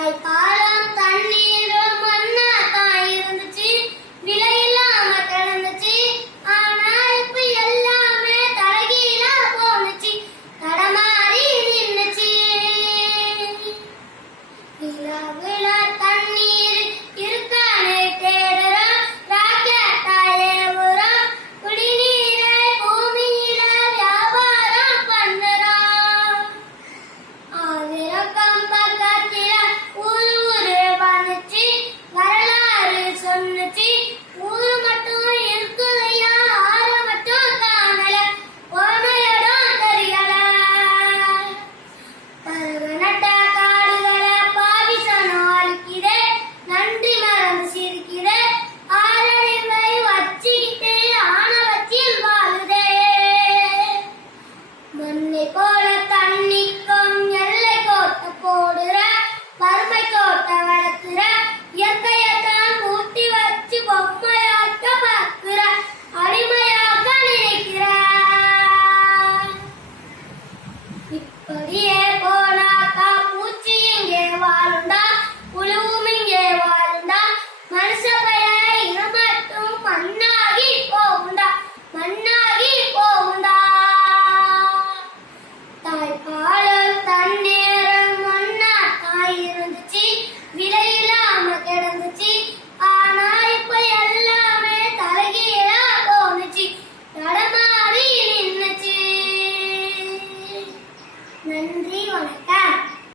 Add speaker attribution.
Speaker 1: バイバイ。നിന്നെ പോലെ